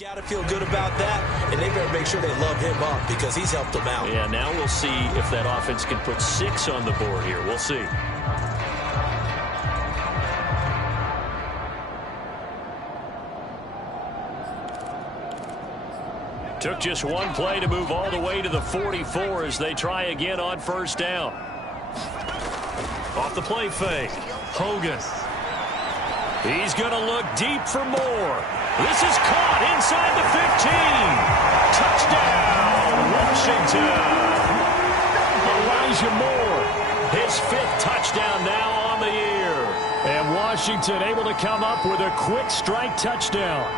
Got to feel good about that, and they better make sure they love him up because he's helped them out. Yeah, now we'll see if that offense can put 6 on the board here. We'll see. Took just one play to move all the way to the 44 as they try again on first down. Off the play fake. Hogan. He's going to look deep for more. This is caught inside the 15. Touchdown, Washington. Elijah Moore, his 5th touchdown now on the year. And Washington able to come up with a quick strike touchdown.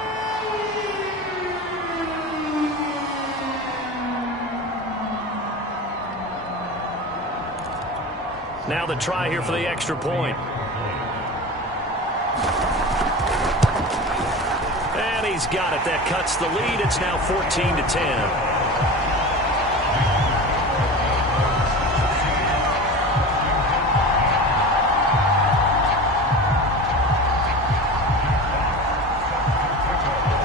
Now the try here for the extra point. And he's got it. That cuts the lead. It's now 14-10.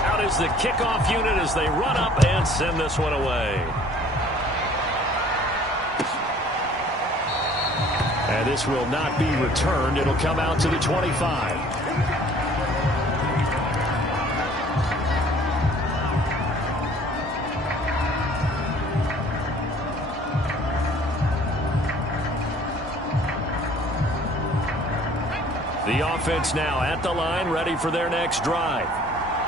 Out is the kickoff unit as they run up and send this one away. And this will not be returned. It'll come out to the 25. The offense now at the line, ready for their next drive.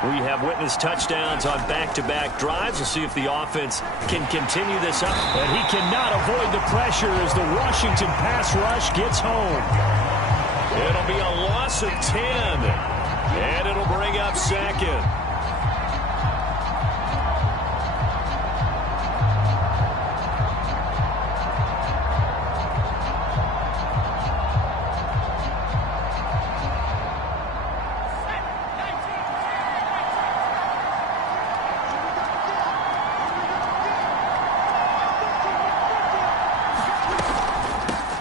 We have witnessed touchdowns on back-to-back drives. We'll see if the offense can continue this up. And he cannot avoid the pressure as the Washington pass rush gets home. It'll be a loss of 10. And it'll bring up second.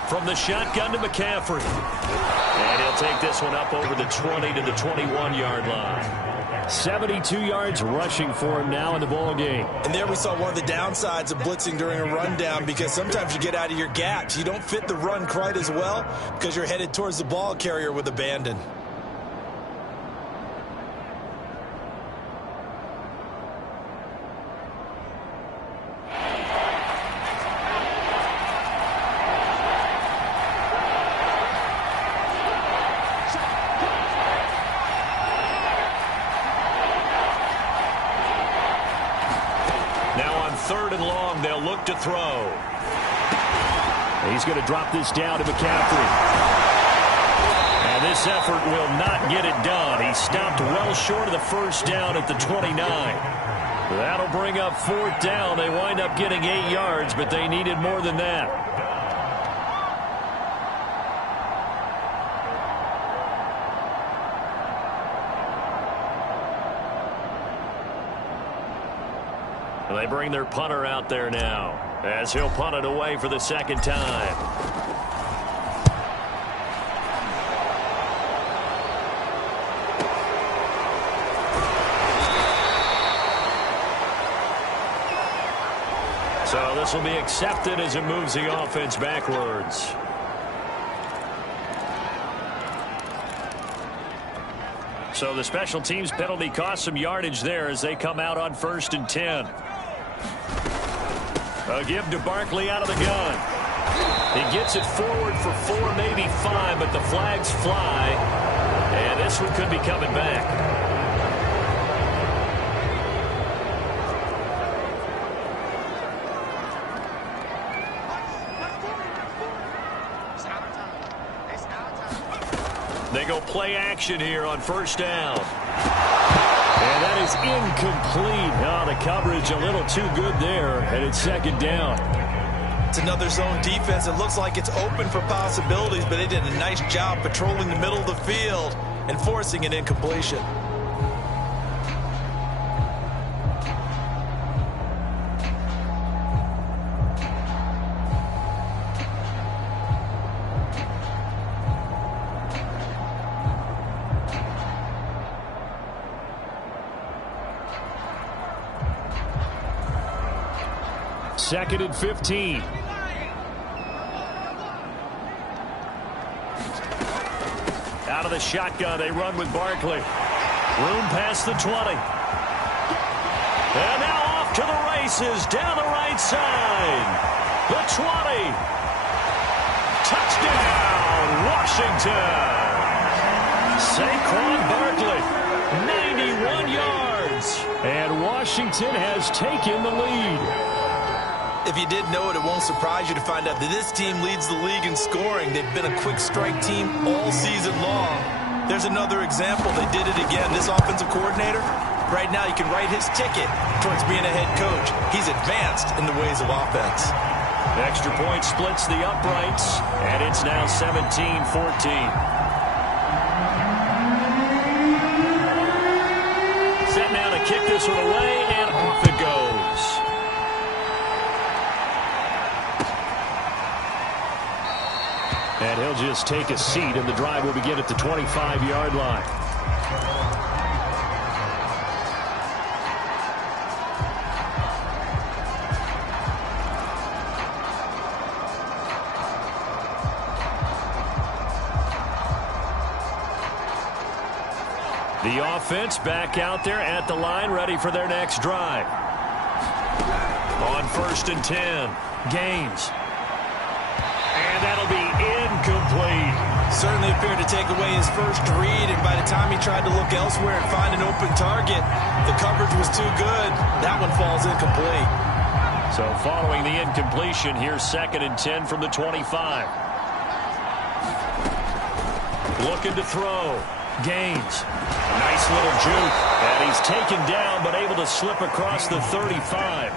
From the shotgun to McCaffrey. And he'll take this one up over the 20 to the 21-yard line. 72 yards rushing for him now in the ball game. And there we saw one of the downsides of blitzing during a rundown because sometimes you get out of your gaps. You don't fit the run quite as well because you're headed towards the ball carrier with abandon. To throw. He's going to drop this down to McCaffrey. And this effort will not get it done. He stopped well short of the first down at the 29. That'll bring up 4th down. They wind up getting 8 yards, but they needed more than that. They bring their punter out there now as he'll punt it away for the second time. So this will be accepted as it moves the offense backwards. So the special teams penalty cost some yardage there as they come out on 1st and 10. A give to Barkley out of the gun. He gets it forward for 4, maybe 5, but the flags fly. And this one could be coming back. They go play action here on 1st down. And that is incomplete. Oh, the coverage a little too good there, and it's 2nd down. It's another zone defense. It looks like it's open for possibilities, but they did a nice job patrolling the middle of the field and forcing an incompletion. 2nd and 15. Out of the shotgun, they run with Barkley. Room past the 20. And now off to the races down the right side. The 20. Touchdown, Washington. Saquon Barkley, 91 yards. And Washington has taken the lead. If you didn't know it, it won't surprise you to find out that this team leads the league in scoring. They've been a quick strike team all season long. There's another example. They did it again. This offensive coordinator, right now you can write his ticket towards being a head coach. He's advanced in the ways of offense. The extra point splits the uprights, and it's now 17-14. Set now to kick this one away, and off it goes. And he'll just take a seat, and the drive will begin at the 25-yard line. The offense back out there at the line, ready for their next drive. On 1st and 10, Gaines. And that'll be incomplete. Certainly appeared to take away his first read, and by the time he tried to look elsewhere and find an open target, the coverage was too good. That one falls incomplete. So following the incompletion, here's 2nd and 10 from the 25. Looking to throw. Gaines. A nice little juke. And he's taken down, but able to slip across the 35.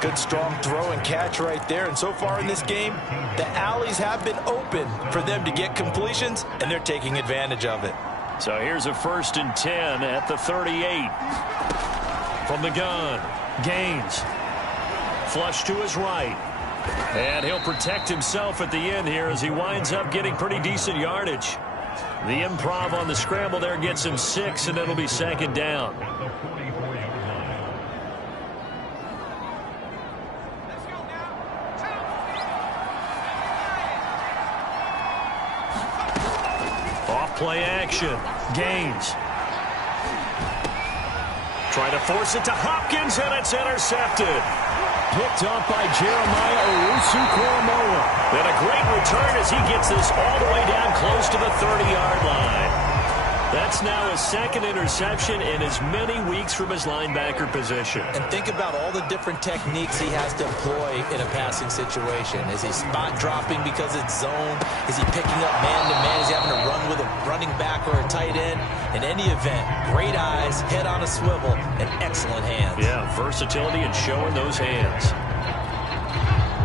Good strong throw and catch right there. And so far in this game, the alleys have been open for them to get completions, and they're taking advantage of it. So here's a 1st and 10 at the 38. From the gun, Gaines. Flush to his right. And he'll protect himself at the end here as he winds up getting pretty decent yardage. The improv on the scramble there gets him 6, and it'll be 2nd down. Off play action. Gaines. Try to force it to Hopkins, and it's intercepted. Picked up by Jeremiah Owusu-Koramoah. Then a great return as he gets this all the way down close to the 30-yard line. That's now his 2nd interception in as many weeks from his linebacker position. And think about all the different techniques he has to employ in a passing situation. Is he spot dropping because it's zone? Is he picking up man-to-man? Is he having to run with a running back or a tight end? In any event, great eyes, head on a swivel, and excellent hands. Yeah, versatility and showing those hands.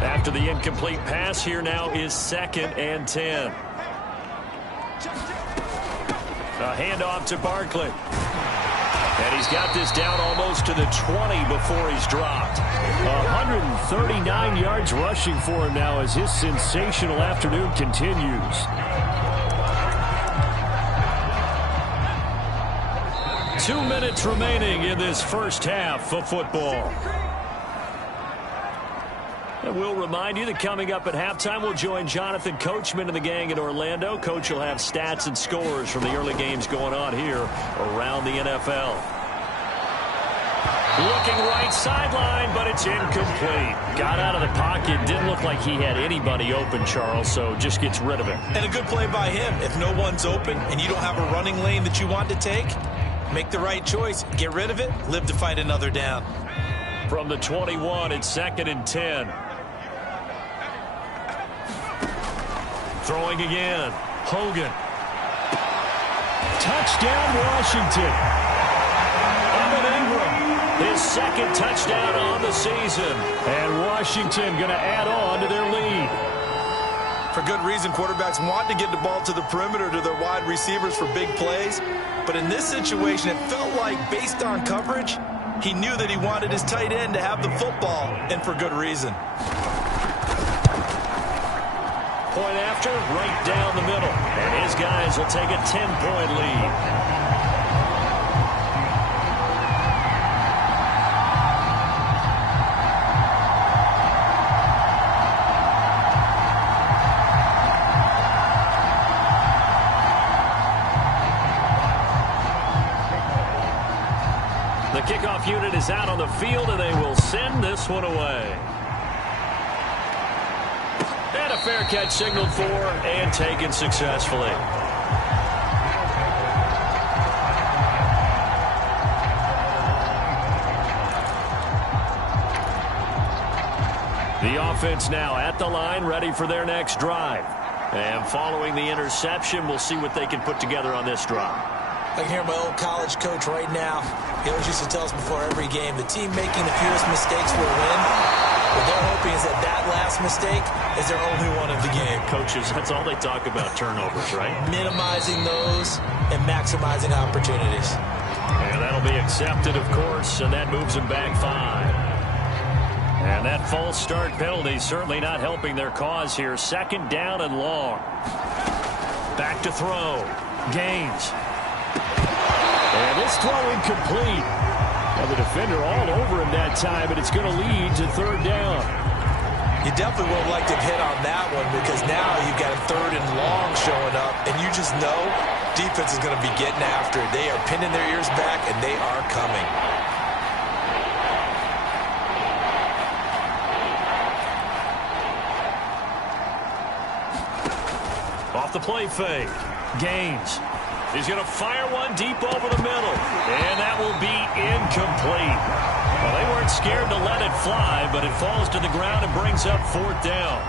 After the incomplete pass, here now is 2nd and 10. A handoff to Barkley. And he's got this down almost to the 20 before he's dropped. 139 yards rushing for him now as his sensational afternoon continues. 2 minutes remaining in this first half of football. And we'll remind you that coming up at halftime, we'll join Jonathan Coachman and the gang in Orlando. Coach will have stats and scores from the early games going on here around the NFL. Looking right sideline, but it's incomplete. Got out of the pocket. Didn't look like he had anybody open, Charles, so just gets rid of it. And a good play by him. If no one's open and you don't have a running lane that you want to take, make the right choice. Get rid of it. Live to fight another down. From the 21, it's 2nd and 10. Throwing again. Hogan. Touchdown, Washington. Evan Ingram, his 2nd touchdown on the season. And Washington going to add on to their lead. For good reason, quarterbacks want to get the ball to the perimeter to their wide receivers for big plays. But in this situation, it felt like, based on coverage, he knew that he wanted his tight end to have the football, and for good reason. Point after, right down the middle. And his guys will take a 10-point lead. Kickoff unit is out on the field, and they will send this one away. And a fair catch signaled for and taken successfully. The offense now at the line, ready for their next drive. And following the interception, we'll see what they can put together on this drive. I can hear my old college coach right now. He always used to tell us before every game, the team making the fewest mistakes will win. What they're hoping is that last mistake is their only one of the game. Coaches, that's all they talk about, turnovers, right? Minimizing those and maximizing opportunities. And that'll be accepted, of course, and that moves them back 5. And that false start penalty certainly not helping their cause here. 2nd down and long. Back to throw. Gaines. And this throw incomplete. Well, the defender all over him that time, but it's going to lead to 3rd down. You definitely would like to hit on that one because now you've got a 3rd and long showing up, and you just know defense is going to be getting after it. They are pinning their ears back, and they are coming. Off the play fake. Gaines. He's going to fire one deep over the middle. And that will be incomplete. Well, they weren't scared to let it fly, but it falls to the ground and brings up 4th down.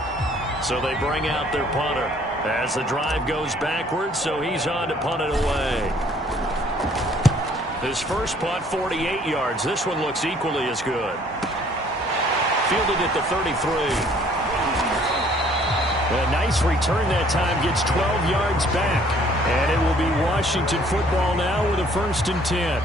So they bring out their punter as the drive goes backwards, so he's on to punt it away. His first punt, 48 yards. This one looks equally as good. Fielded at the 33. A nice return that time, gets 12 yards back. And it will be Washington football now with a 1st and 10.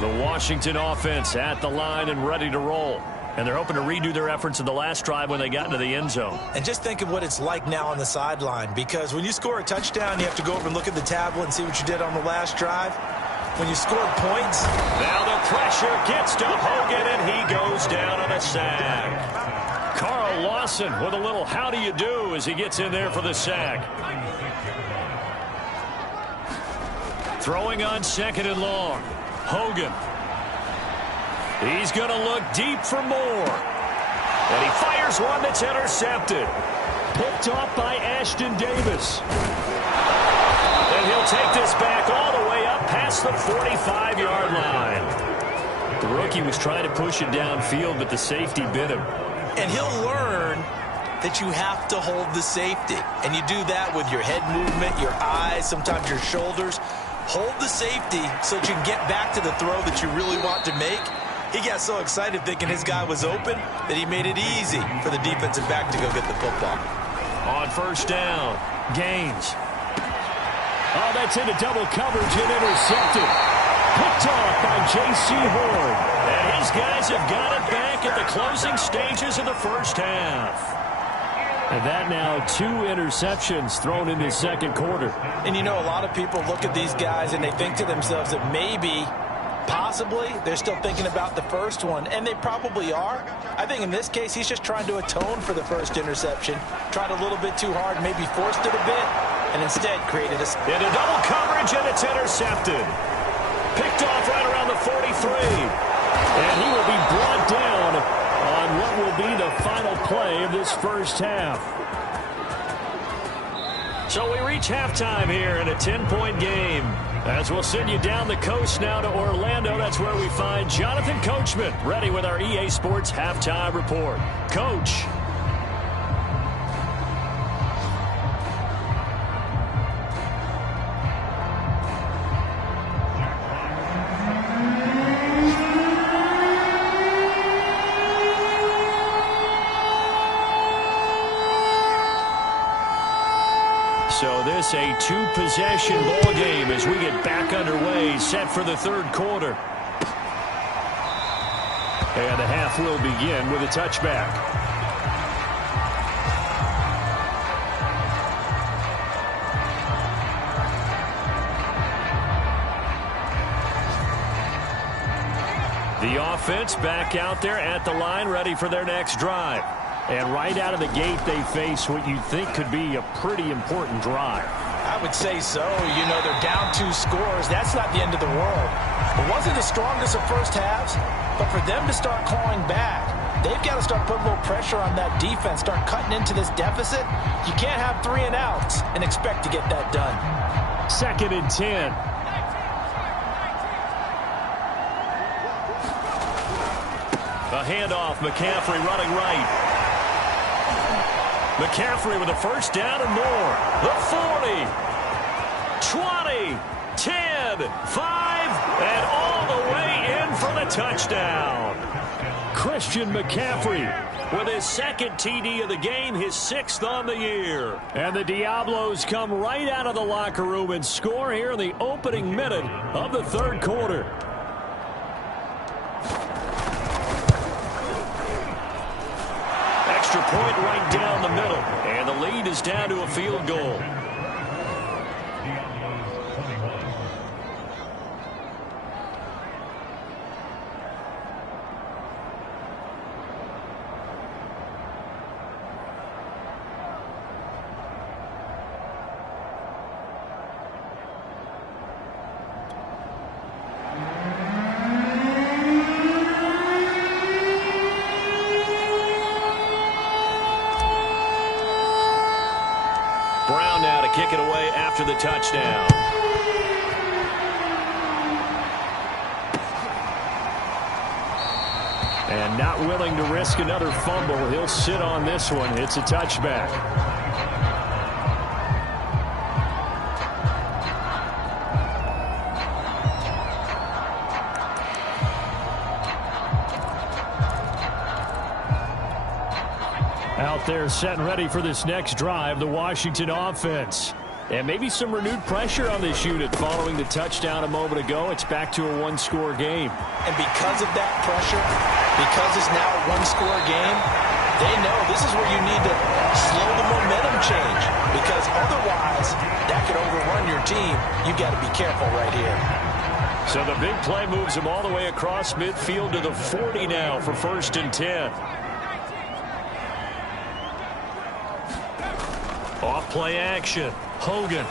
The Washington offense at the line and ready to roll. And they're hoping to redo their efforts in the last drive when they got into the end zone. And just think of what it's like now on the sideline, because when you score a touchdown, you have to go over and look at the tablet and see what you did on the last drive. When you score points. Now the pressure gets to Hogan, and he goes down on a sack. Carl Lawson with a little how do you do as he gets in there for the sack. Throwing on 2nd and long. Hogan. He's going to look deep for more. And he fires one that's intercepted. Picked off by Ashton Davis. And he'll take this back all the way up past the 45-yard line. The rookie was trying to push it downfield, but the safety bit him. And he'll learn that you have to hold the safety. And you do that with your head movement, your eyes, sometimes your shoulders. Hold the safety so that you can get back to the throw that you really want to make. He got so excited thinking his guy was open that he made it easy for the defensive back to go get the football. On 1st down, Gaines. Oh, that's into double coverage and intercepted. Picked off by J.C. Horn. And his guys have got it back at the closing stages of the 1st half. And that now 2 interceptions thrown in the 2nd quarter. And you know, a lot of people look at these guys and they think to themselves that maybe, possibly, they're still thinking about the first one, and they probably are. I think in this case, he's just trying to atone for the first interception. Tried a little bit too hard, maybe forced it a bit, and instead created a... Into double coverage, and it's intercepted. Picked off right around the 43. And he will be brought down on what will be the final play of this 1st half. So we reach halftime here in a 10-point game. As we'll send you down the coast now to Orlando, that's where we find Jonathan Coachman, ready with our EA Sports Halftime Report. Coach. So this a 2-possession ball game as we get back underway, set for the 3rd quarter. And the half will begin with a touchback. The offense back out there at the line, ready for their next drive. And right out of the gate, they face what you think could be a pretty important drive. I would say so. You know, they're down 2 scores. That's not the end of the world. It wasn't the strongest of first halves, but for them to start clawing back, they've got to start putting a little pressure on that defense, start cutting into this deficit. You can't have 3 and outs and expect to get that done. 2nd and 10. A handoff, McCaffrey running right. McCaffrey with a first down and more. The 40, 20, 10, 5, and all the way in for the touchdown. Christian McCaffrey with his 2nd TD of the game, his 6th on the year. And the Diablos come right out of the locker room and score here in the opening minute of the 3rd quarter. Extra point right down the middle, and the lead is down to a field goal. Brown now to kick it away after the touchdown. And not willing to risk another fumble. He'll sit on this one. It's a touchback. Out there set and ready for this next drive, the Washington offense. And maybe some renewed pressure on this unit following the touchdown a moment ago. It's back to a 1-score game. And because of that pressure, because it's now a 1-score game, they know this is where you need to slow the momentum change. Because otherwise, that could overrun your team. You've got to be careful right here. So the big play moves him all the way across midfield to the 40 now for 1st and 10. Off play action. Hogan.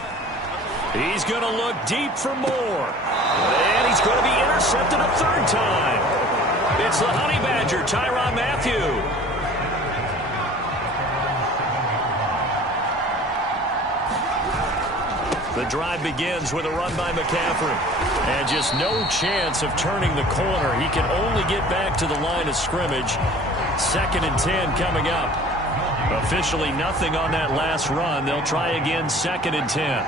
He's going to look deep for more. And he's going to be intercepted a 3rd time. It's the Honey Badger, Tyrann Mathieu. The drive begins with a run by McCaffrey. And just no chance of turning the corner. He can only get back to the line of scrimmage. 2nd and 10 coming up. Officially nothing on that last run. They'll try again 2nd and 10.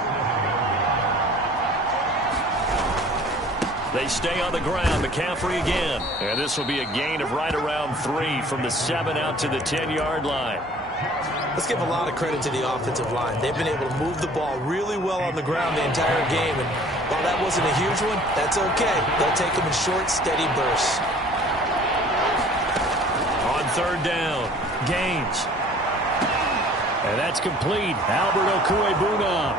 They stay on the ground. McCaffrey again. And this will be a gain of right around 3 from the 7 out to the 10-yard line. Let's give a lot of credit to the offensive line. They've been able to move the ball really well on the ground the entire game. And while that wasn't a huge one, that's okay. They'll take them in short, steady bursts. On 3rd down, Gaines. And that's complete. Albert Okwuegbunam.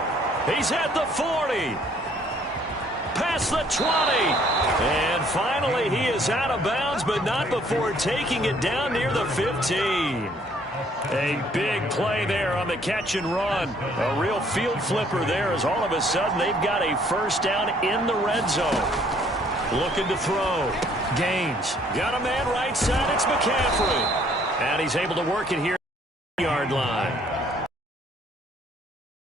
He's at the 40. Past the 20. And finally, he is out of bounds, but not before taking it down near the 15. A big play there on the catch and run. A real field flipper there as all of a sudden they've got a 1st down in the red zone. Looking to throw. Gaines. Got a man right side. It's McCaffrey. And he's able to work it here at the yard line.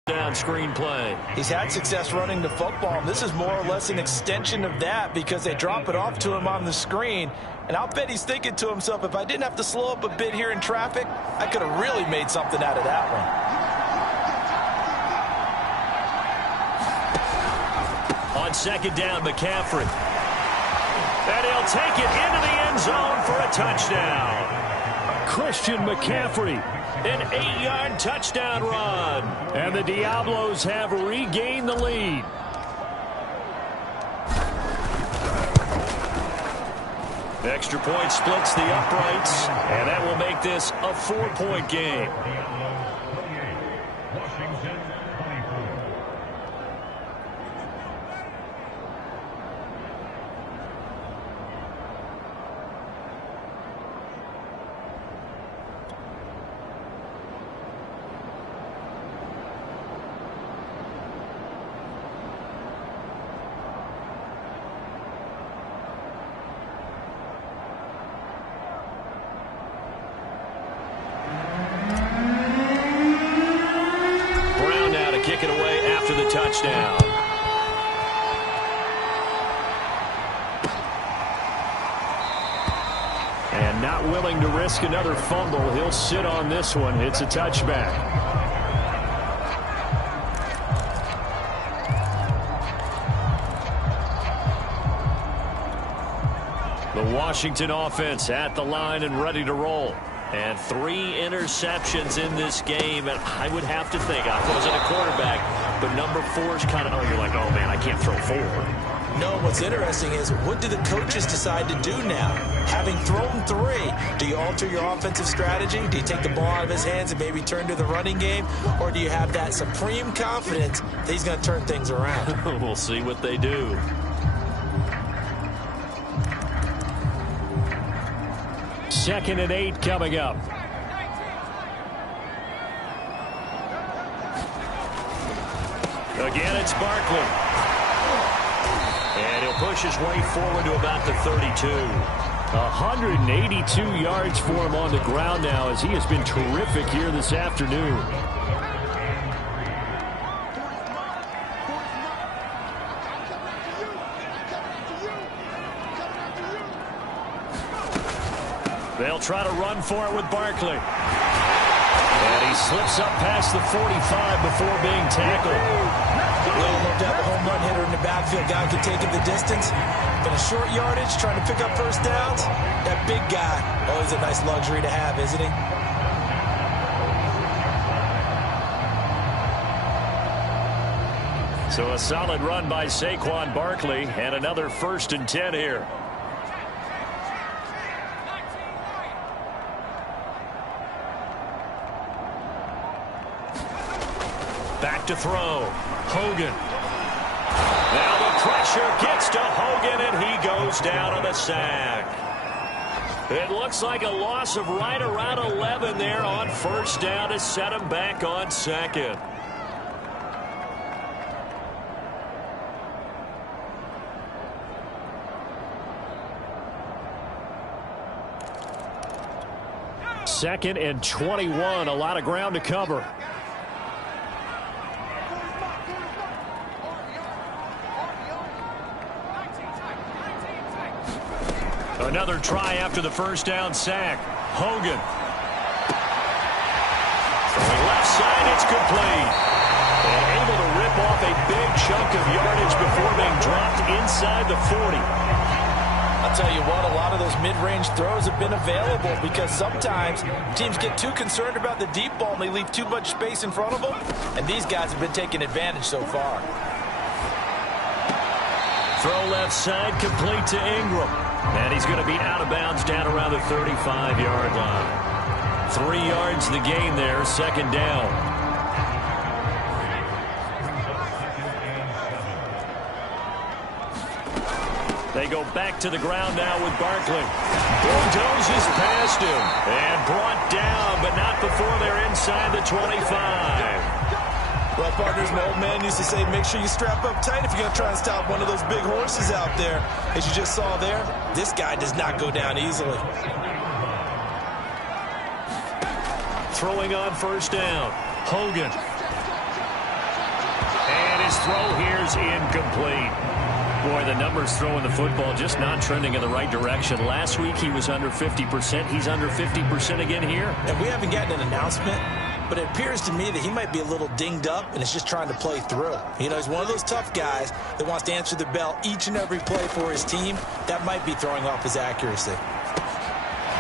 Down screen play. He's had success running the football, and this is more or less an extension of that because they drop it off to him on the screen. And I'll bet he's thinking to himself, if I didn't have to slow up a bit here in traffic, I could have really made something out of that one. On 2nd down, McCaffrey. And he'll take it into the end zone for a touchdown. Christian McCaffrey, an 8-yard touchdown run. And the Diablos have regained the lead. Extra point splits the uprights, and that will make this a 4-point game. kick it away after the touchdown. And not willing to risk another fumble. He'll sit on this one. It's a touchback. The Washington offense at the line and ready to roll. And 3 interceptions in this game. And I would have to think, I wasn't a quarterback, but number 4 is kind of, you're like, oh, man, I can't throw 4. No, what's interesting is, what do the coaches decide to do now? Having thrown 3, do you alter your offensive strategy? Do you take the ball out of his hands and maybe turn to the running game? Or do you have that supreme confidence that he's going to turn things around? We'll see what they do. Second and 8 coming up. Again, it's Barkley. And he'll push his way forward to about the 32. 182 yards for him on the ground now, as he has been terrific here this afternoon. They'll try to run for it with Barkley. And he slips up past the 45 before being tackled. Well, no doubt the home run hitter in the backfield. Guy can take him the distance. But a short yardage, trying to pick up first downs, that big guy, always a nice luxury to have, isn't he? So a solid run by Saquon Barkley, and another 1st and 10 here. Back to throw. Hogan. Now the pressure gets to Hogan, and he goes down on the sack. It looks like a loss of right around 11 there on first down to set him back on 2nd. Second and 21, a lot of ground to cover. Another try after the first down sack. Hogan. Throwing left side, it's complete. And able to rip off a big chunk of yardage before being dropped inside the 40. I'll tell you what, a lot of those mid-range throws have been available because sometimes teams get too concerned about the deep ball and they leave too much space in front of them. And these guys have been taking advantage so far. Throw left side, complete to Ingram. And he's going to be out of bounds down around the 35-yard line. 3 yards the gain there, 2nd down. They go back to the ground now with Barkley. Bulldozes past him and brought down, but not before they're inside the 25. Well, partners, my old man used to say, make sure you strap up tight if you're going to try and stop one of those big horses out there. As you just saw there, this guy does not go down easily. Throwing on first down. Hogan. And his throw here's incomplete. Boy, the numbers throwing the football just not trending in the right direction. Last week he was under 50%. He's under 50% again here. And we haven't gotten an announcement, but it appears to me that he might be a little dinged up and is just trying to play through. You know, he's one of those tough guys that wants to answer the bell each and every play for his team. That might be throwing off his accuracy.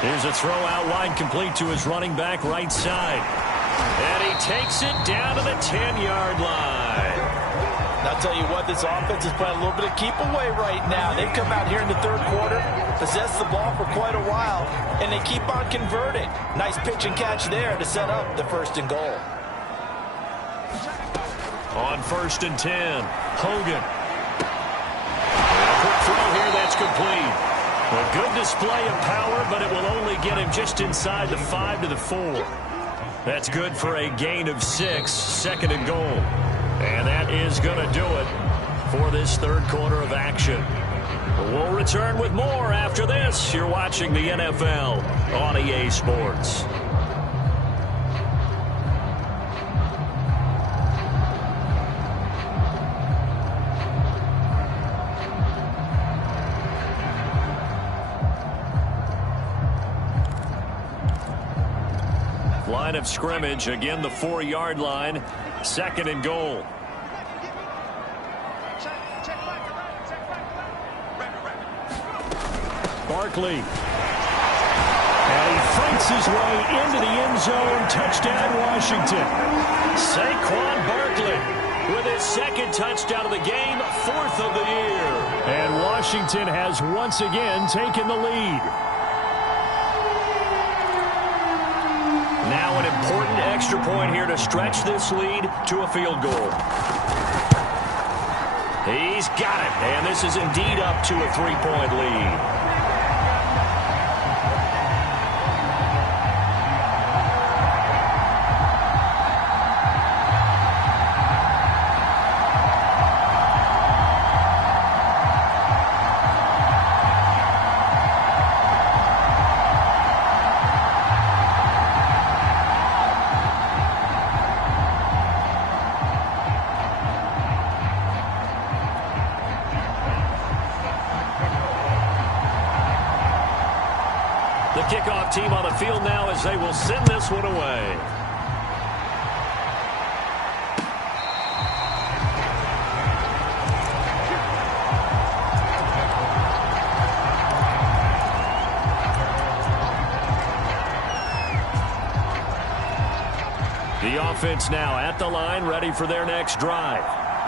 Here's a throw out wide, complete to his running back right side. And he takes it down to the 10-yard line. I'll tell you what, this offense is playing a little bit of keep away right now. They've come out here in the 3rd quarter, possessed the ball for quite a while, and they keep on converting. Nice pitch and catch there to set up the 1st and goal. On 1st and 10, Hogan. And a quick throw here, that's complete. A good display of power, but it will only get him just inside the 5 to the 4. That's good for a gain of 6, 2nd and goal. And that is going to do it for this 3rd quarter of action. We'll return with more after this. You're watching the NFL on EA Sports. line of scrimmage. Again, the 4-yard line. 2nd and goal. Barkley. And he fights his way into the end zone. Touchdown, Washington. Saquon Barkley with his 2nd touchdown of the game, 4th of the year. And Washington has once again taken the lead. Now an important extra point here to stretch this lead to a field goal. He's got it, and this is indeed up to a 3-point lead. The kickoff team on the field now as they will send this one away. The offense now at the line, ready for their next drive.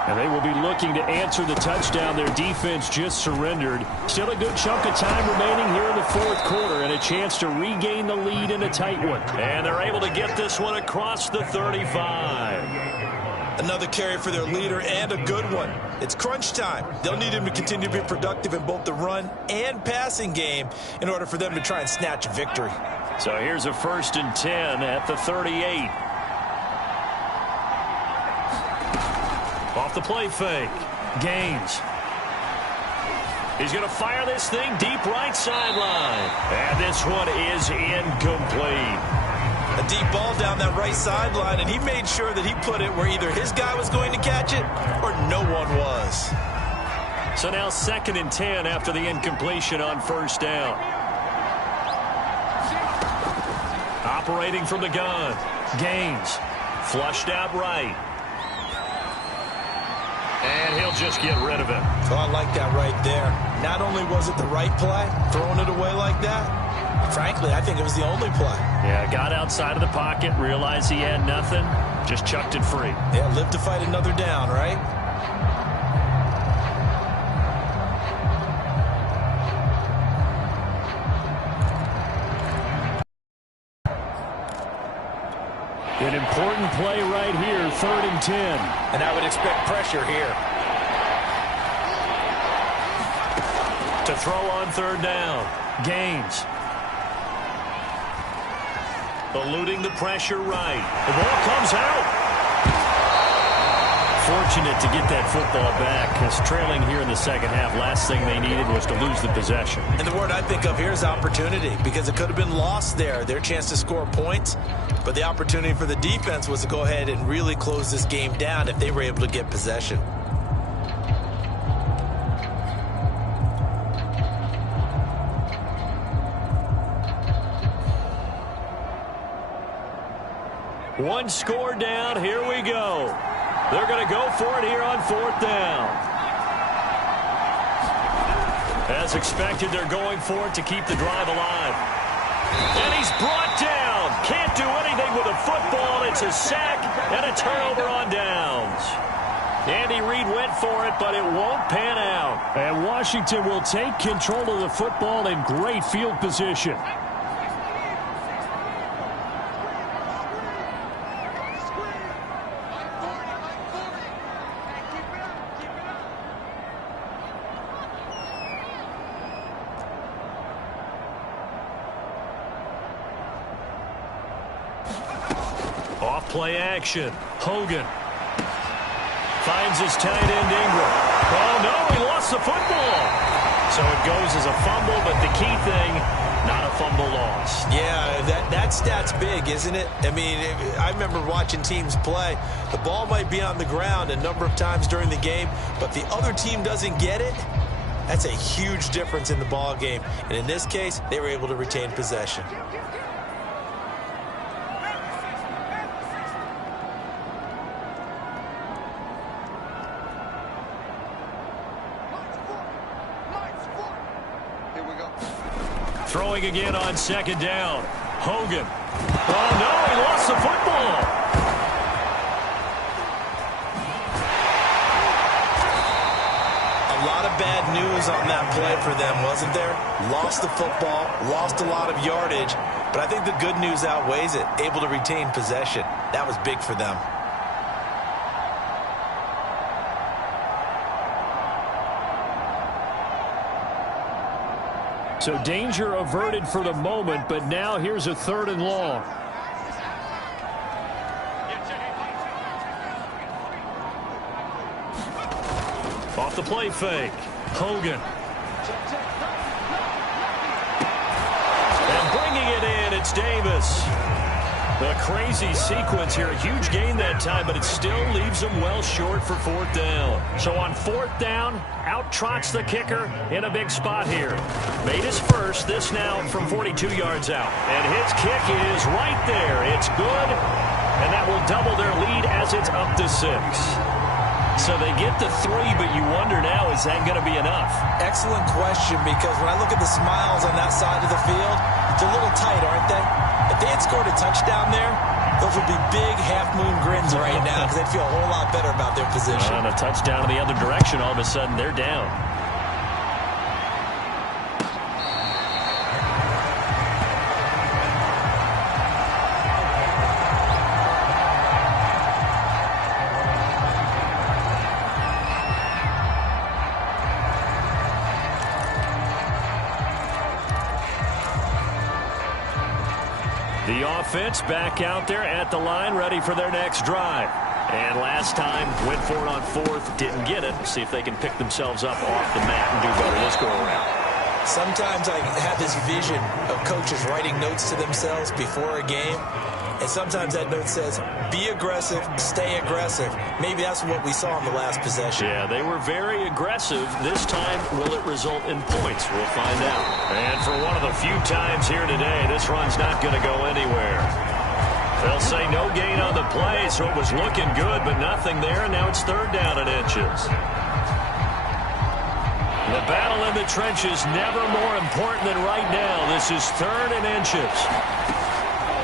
And they will be looking to answer the touchdown their defense just surrendered. Still a good chunk of time remaining here in the 4th quarter and a chance to regain the lead in a tight one. And they're able to get this one across the 35. Another carry for their leader and a good one. It's crunch time. They'll need him to continue to be productive in both the run and passing game in order for them to try and snatch a victory. So here's a 1st and 10 at the 38. Off the play fake. Gaines. He's going to fire this thing deep right sideline. And this one is incomplete. A deep ball down that right sideline, and he made sure that he put it where either his guy was going to catch it or no one was. So now 2nd and 10 after the incompletion on 1st down. Operating from the gun. Gaines. Flushed out right. And he'll just get rid of it. Oh, I like that right there. Not only was it the right play, throwing it away like that, frankly, I think it was the only play. Yeah, got outside of the pocket, realized he had nothing, just chucked it free. Yeah, live to fight another down, right? An important play right here, 3rd and 10. And I would expect pressure here. To throw on 3rd down. Gaines. Eluding the pressure right. The ball comes out. Fortunate to get that football back, because trailing here in the 2nd half, last thing they needed was to lose the possession. And the word I think of here is opportunity, because it could have been lost there, their chance to score points. But the opportunity for the defense was to go ahead and really close this game down if they were able to get possession. One score down. Here we go. They're going to go for it here on 4th down. As expected, they're going for it to keep the drive alive. And he's brought down. Can't do anything with a football. It's a sack and a turnover on downs. Andy Reid went for it, but it won't pan out. And Washington will take control of the football in great field position. Play action. Hogan finds his tight end Ingram. Oh, no, he lost the football. So it goes as a fumble, but the key thing, not a fumble loss. Yeah, that stat's big, isn't it? I mean, I remember watching teams play. The ball might be on the ground a number of times during the game, but the other team doesn't get it. That's a huge difference in the ball game. And in this case, they were able to retain possession. Throwing again on second down. Hogan. Oh, no, he lost the football. A lot of bad news on that play for them, wasn't there? Lost the football, lost a lot of yardage, but I think the good news outweighs it. Able to retain possession. That was big for them. So danger averted for the moment, but now here's a 3rd and long. Off the play fake. Hogan. And bringing it in, it's Davis. The crazy sequence here. A huge gain that time, but it still leaves them well short for 4th down. So on 4th down, out trots the kicker in a big spot here. Made his first. This now from 42 yards out. And his kick is right there. It's good. And that will double their lead as it's up to 6. So they get the 3, but you wonder now, is that going to be enough? Excellent question, because when I look at the smiles on that side of the field, it's a little tight, aren't they? If they had scored a touchdown there, those would be big half-moon grins right now because they'd feel a whole lot better about their position. And a touchdown in the other direction, all of a sudden they're down. The offense back out there at the line, ready for their next drive. And last time, went for it on 4th, didn't get it. See if they can pick themselves up off the mat and do better this go around. Sometimes I have this vision of coaches writing notes to themselves before a game. And sometimes that note says, be aggressive, stay aggressive. Maybe that's what we saw in the last possession. Yeah, they were very aggressive. This time, will it result in points? We'll find out. And for one of the few times here today, this run's not going to go anywhere. They'll say no gain on the play, so it was looking good, but nothing there, and now it's 3rd down and inches. The battle in the trenches never more important than right now. This is 3rd and inches.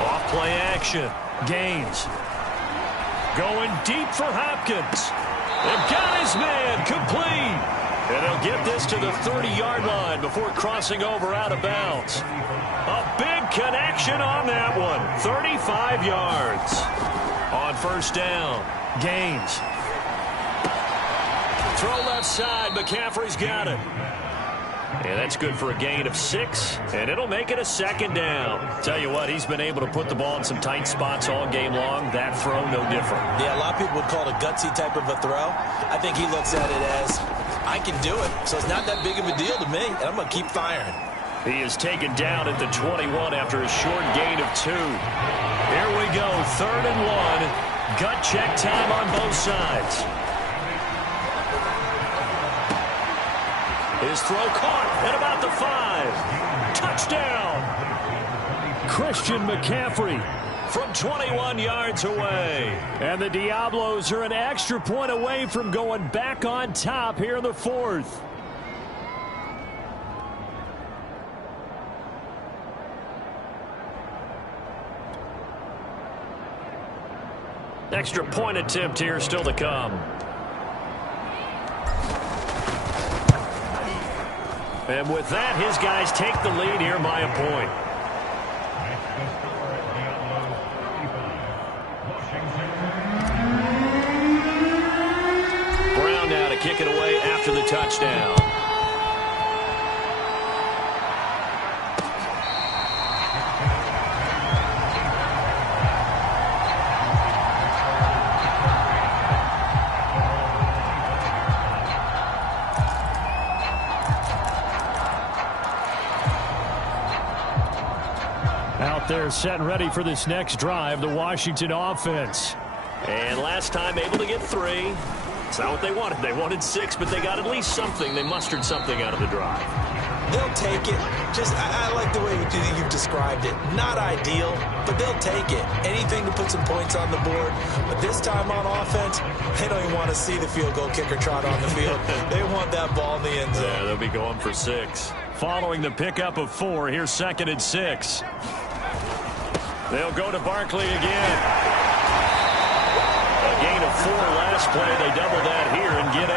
Off-play action. Gaines. Going deep for Hopkins. They've got his man complete. And he'll get this to the 30-yard line before crossing over out of bounds. A big connection on that one. 35 yards. On 1st down. Gaines. Throw left side. McCaffrey's got it. And that's good for a gain of 6, and it'll make it a 2nd down. Tell you what, he's been able to put the ball in some tight spots all game long. That throw, no different. Yeah, a lot of people would call it a gutsy type of a throw. I think he looks at it as, I can do it, so it's not that big of a deal to me, and I'm going to keep firing. He is taken down at the 21 after a short gain of 2. Here we go, 3rd and 1. Gut check time on both sides. His throw caught at about the 5. Touchdown! Christian McCaffrey from 21 yards away. And the Diablos are an extra point away from going back on top here in the 4th. Extra point attempt here still to come. And with that, his guys take the lead here by a point. Brown now to kick it away after the touchdown. They're set and ready for this next drive, the Washington offense. And last time able to get 3. It's not what they wanted. They wanted 6, but they got at least something. They mustered something out of the drive. They'll take it. Just, I like the way you've described it. Not ideal, but they'll take it. Anything to put some points on the board. But this time on offense, they don't even want to see the field goal kicker trot on the field. They want that ball in the end zone. Yeah, they'll be going for 6. following the pickup of 4. Here's 2nd and 6. They'll go to Barkley again. A gain of 4 last play. They double that here and get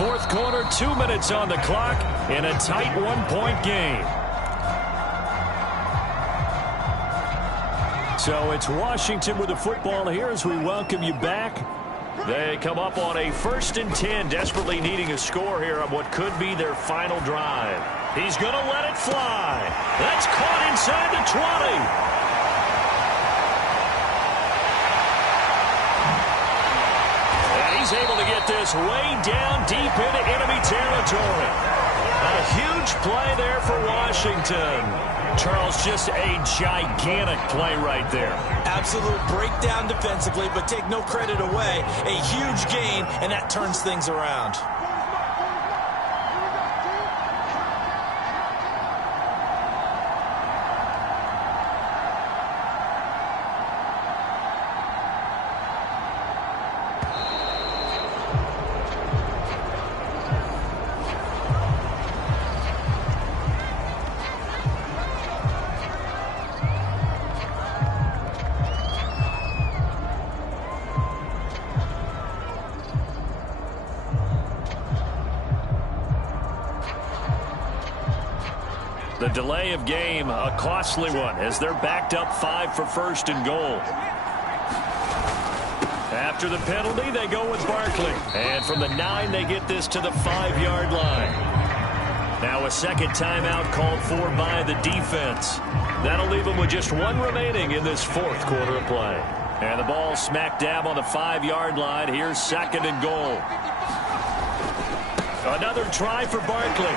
8. Fourth quarter, 2 minutes on the clock in a tight 1-point game. So it's Washington with the football here as we welcome you back. They come up on a 1st and 10, desperately needing a score here on what could be their final drive. He's going to let it fly. That's caught inside the 20. And he's able to get this way down deep into enemy territory. A huge play there for Washington. Charles, just a gigantic play right there. Absolute breakdown defensively, but take no credit away. A huge gain, and that turns things around. The delay of game, a costly one, as they're backed up 5 for 1st and goal. After the penalty, they go with Barkley. And from the 9, they get this to the 5-yard line. Now a second timeout called for by the defense. That'll leave them with just 1 remaining in this 4th quarter of play. And the ball smack dab on the 5-yard line. Here's 2nd and goal. Another try for Barkley.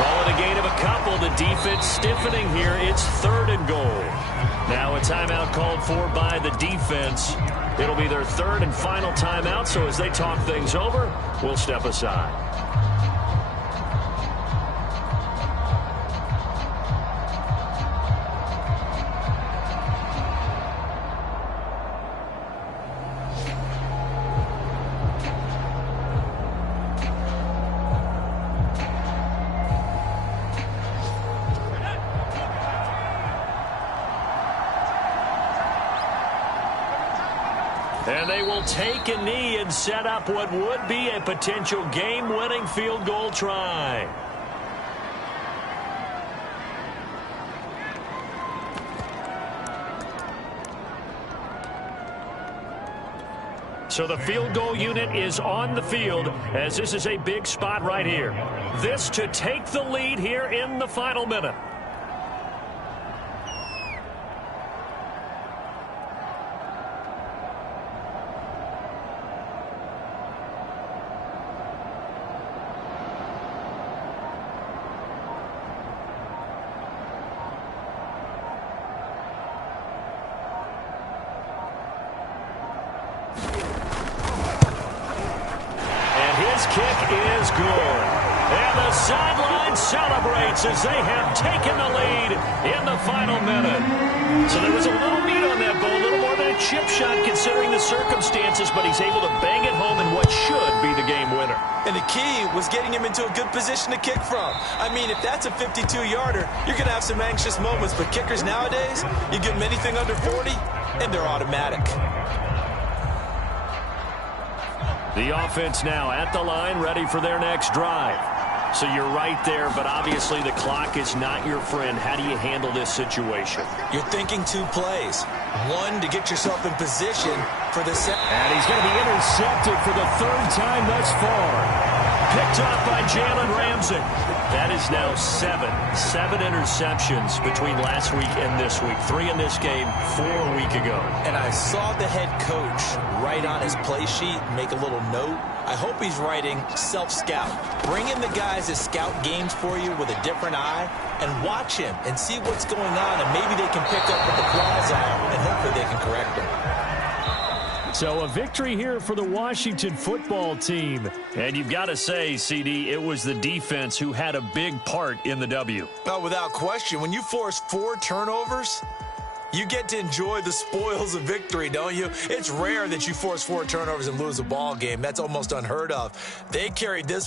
Call it a gain of a couple. The defense stiffening here. It's 3rd and goal. Now a timeout called for by the defense. It'll be their 3rd and final timeout, so as they talk things over, we'll step aside. And they will take a knee and set up what would be a potential game-winning field goal try. So the field goal unit is on the field as this is a big spot right here. This to take the lead here in the final minute. Celebrates as they have taken the lead in the final minute. So there was a little meat on that ball, a little more than a chip shot considering the circumstances, but he's able to bang it home in what should be the game winner. And the key was getting him into a good position to kick from. I mean, if that's a 52-yarder, you're going to have some anxious moments, but kickers nowadays, you give them anything under 40, and they're automatic. The offense now at the line, ready for their next drive. So you're right there, but obviously the clock is not your friend. How do you handle this situation? You're thinking 2 plays. 1 to get yourself in position for the second. And he's going to be intercepted for the 3rd time thus far. Picked off by Jalen Ramsey. That is now 7 interceptions between last week and this week. 3 in this game, 4 a week ago. And I saw the head coach write on his play sheet, make a little note. I hope he's writing self-scout. Bring in the guys that scout games for you with a different eye and watch him and see what's going on, and maybe they can pick up what the flaws are, and hopefully they can correct them. So a victory here for the Washington football team. And you've got to say, CD, it was the defense who had a big part in the W. Oh, without question. When you force 4 turnovers, You get to enjoy the spoils of victory, don't you? It's rare that you force 4 turnovers and lose a ball game. That's almost unheard of. They carried this